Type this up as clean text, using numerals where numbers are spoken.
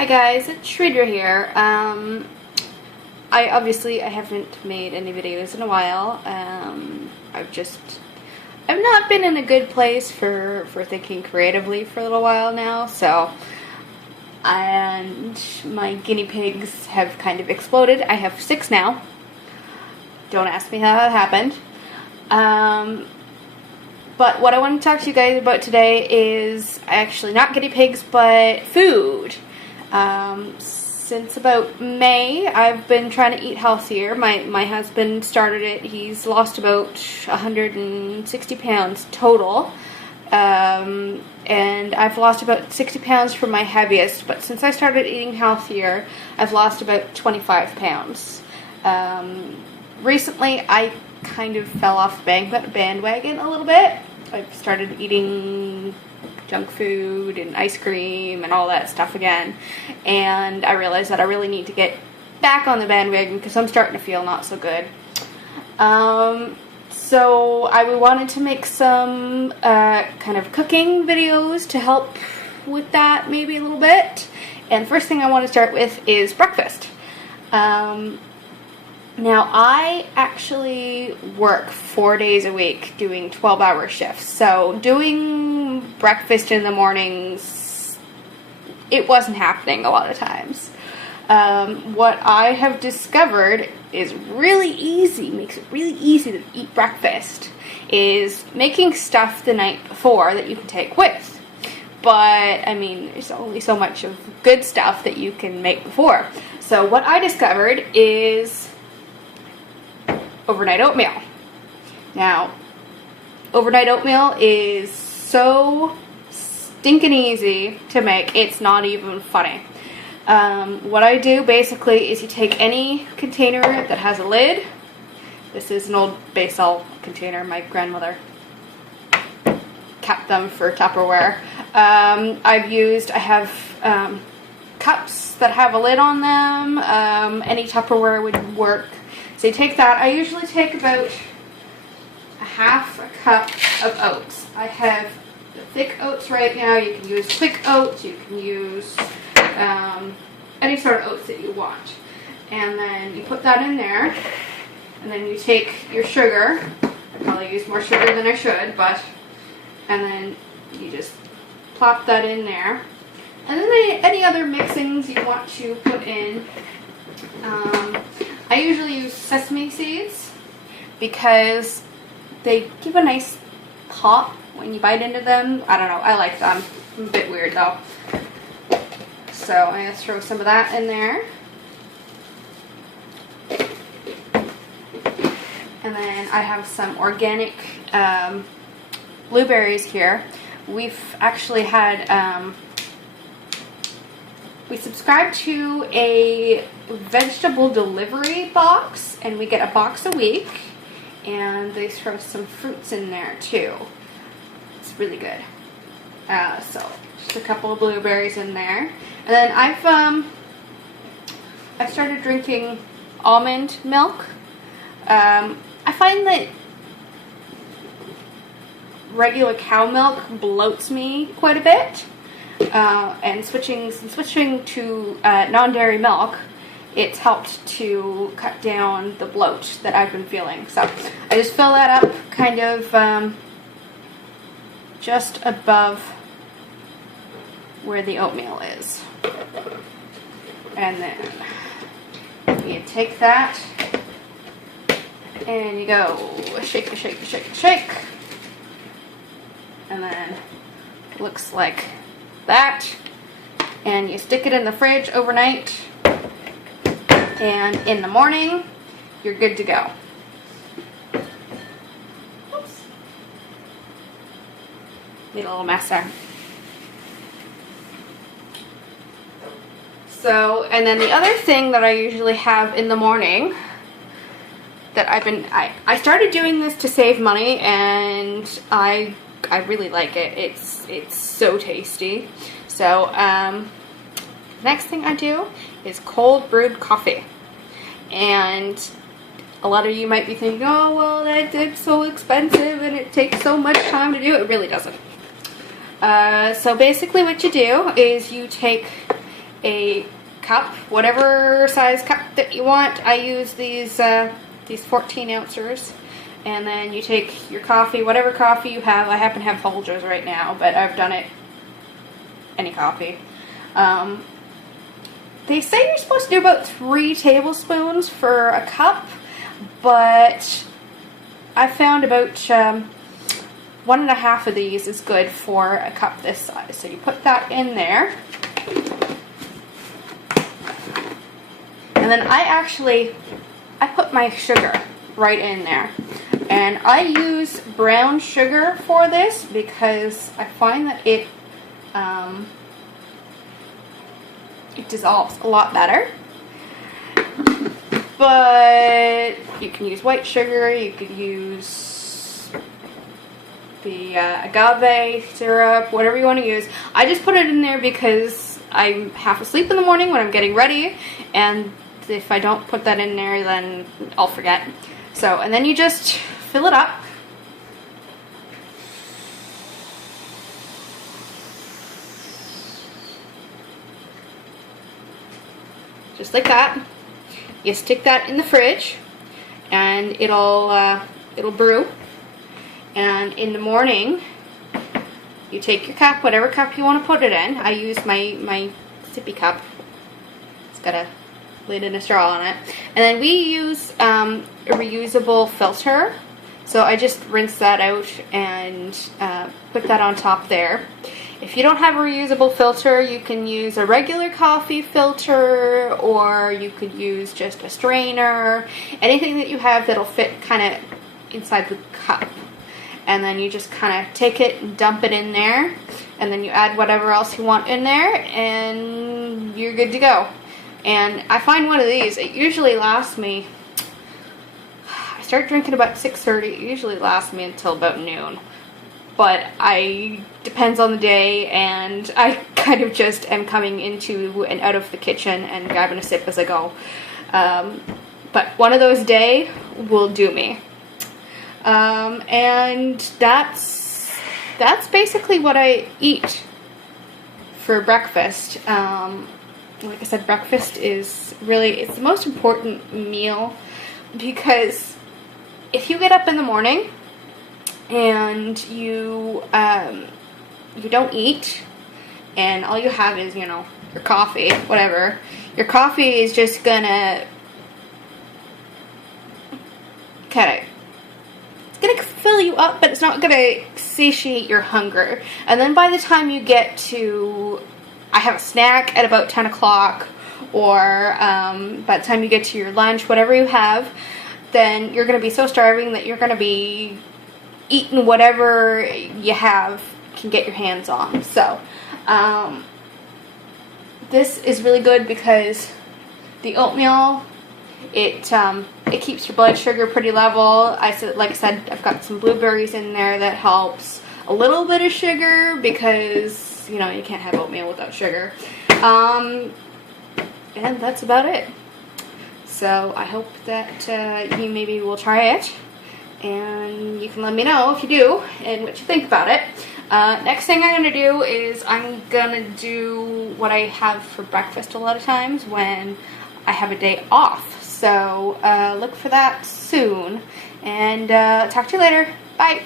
Hi guys, it's Shredder here. I haven't made any videos in a while. I've not been in a good place for thinking creatively for a little while now, and my guinea pigs have kind of exploded. I have 6 now. Don't ask me how that happened. But what I want to talk to you guys about today is actually not guinea pigs, but food. Since about May, I've been trying to eat healthier. My husband started it. He's lost about 160 pounds total. And I've lost about 60 pounds from my heaviest, but since I started eating healthier, I've lost about 25 pounds. Recently, I kind of fell off the bandwagon a little bit. I've started eating junk food and ice cream and all that stuff again, and I realized that I really need to get back on the bandwagon because I'm starting to feel not so good. So I wanted to make some kind of cooking videos to help with that maybe a little bit, and the first thing I want to start with is breakfast. Now, I actually work 4 days a week doing 12-hour shifts, so doing breakfast in the mornings, it wasn't happening a lot of times. What I have discovered is really easy, makes it really easy to eat breakfast, is making stuff the night before that you can take with. But, I mean, there's only so much of good stuff that you can make before. So what I discovered is overnight oatmeal. Now, overnight oatmeal is so stinking easy to make, it's not even funny. What I do basically is you take any container that has a lid. This is an old Basel container. My grandmother kept them for Tupperware. I have cups that have a lid on them. Any Tupperware would work. So you take that. I usually take about a half a cup of oats. I have the thick oats right now. You can use quick oats. You can use any sort of oats that you want. And then you put that in there. And then you take your sugar. I probably use more sugar than I should, and then you just plop that in there. And then any other mixings you want to put in. I usually use sesame seeds because they give a nice pop when you bite into them. I don't know, I like them. I'm a bit weird though. So I'm going to throw some of that in there. And then I have some organic blueberries here. We've actually had, we subscribe to a vegetable delivery box, and we get a box a week, and they throw some fruits in there too. It's really good. So just a couple of blueberries in there, and then I started drinking almond milk. I find that regular cow milk bloats me quite a bit. And switching to non-dairy milk, it's helped to cut down the bloat that I've been feeling. So I just fill that up kind of just above where the oatmeal is. And then you take that and you go shake, shake, shake, shake. And then it looks like that, and you stick it in the fridge overnight, and in the morning you're good to go. Oops. Made a little mess there. So, and then the other thing that I usually have in the morning that I started doing this to save money, and I really like it. It's so tasty. So next thing I do is cold brewed coffee. And a lot of you might be thinking, oh well, that's so expensive and it takes so much time to do. It really doesn't. So basically what you do is you take a cup, whatever size cup that you want. I use these 14 ounces. And then you take your coffee, whatever coffee you have. I happen to have Folgers right now, but I've done it any coffee. They say you're supposed to do about 3 tablespoons for a cup, but I found about 1.5 of these is good for a cup this size. So you put that in there. And then I put my sugar right in there. And I use brown sugar for this because I find that it dissolves a lot better. But you can use white sugar, you could use the agave syrup, whatever you want to use. I just put it in there because I'm half asleep in the morning when I'm getting ready, and if I don't put that in there, then I'll forget. So, and then you just fill it up. Just like that. You stick that in the fridge, and it'll brew. And in the morning, you take your cup, whatever cup you want to put it in. I use my sippy cup. It's got a lid and a straw on it. And then we use a reusable filter. So I just rinse that out and put that on top there. If you don't have a reusable filter, you can use a regular coffee filter, or you could use just a strainer. Anything that you have that'll fit kind of inside the cup. And then you just kind of take it and dump it in there. And then you add whatever else you want in there, and you're good to go. And I find one of these, it usually lasts me, I start drinking about 6:30, it usually lasts me until about noon. But depends on the day, and I kind of just am coming into and out of the kitchen and grabbing a sip as I go. But one of those days will do me. And that's basically what I eat for breakfast. Like I said, breakfast is really, it's the most important meal, because if you get up in the morning and you don't eat, and all you have is, your coffee, whatever, your coffee is just gonna it's gonna fill you up, but it's not gonna satiate your hunger. And then by the time you get to, I have a snack at about 10 o'clock, or by the time you get to your lunch, whatever you have, then you're going to be so starving that you're going to be eating whatever you can get your hands on. So, this is really good because the oatmeal, it keeps your blood sugar pretty level. Like I said, I've got some blueberries in there that helps. A little bit of sugar because you can't have oatmeal without sugar. And that's about it. So I hope that you maybe will try it, and you can let me know if you do and what you think about it. Next thing I'm going to do is I'm going to do what I have for breakfast a lot of times when I have a day off. So look for that soon, and talk to you later. Bye.